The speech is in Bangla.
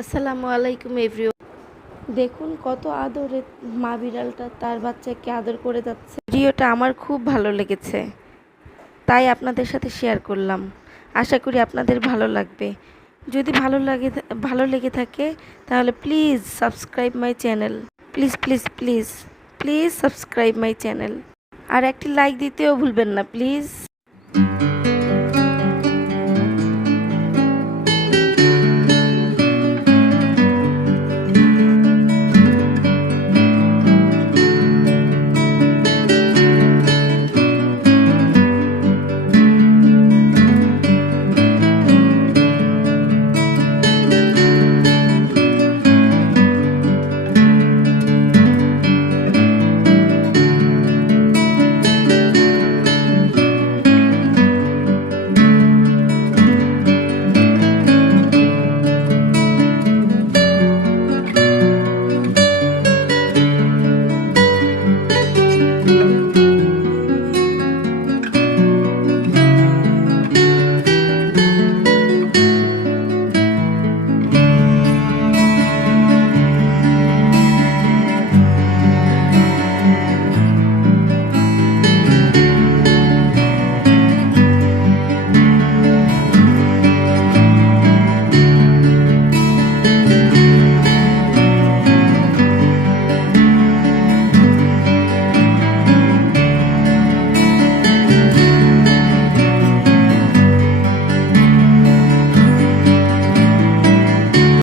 আসসালামু আলাইকুম এভরিওয়ান। দেখুন কত আদরে মা বিড়ালটা তার বাচ্চাকে আদর করে যাচ্ছে। ভিডিওটা আমার খুব ভালো লেগেছে, তাই আপনাদের সাথে শেয়ার করলাম। আশা করি আপনাদের ভালো লাগবে। যদি ভালো লেগে থাকে তাহলে please subscribe my channel. Please please please please subscribe my channel. আর একটি লাইক দিতেও ভুলবেন না প্লিজ।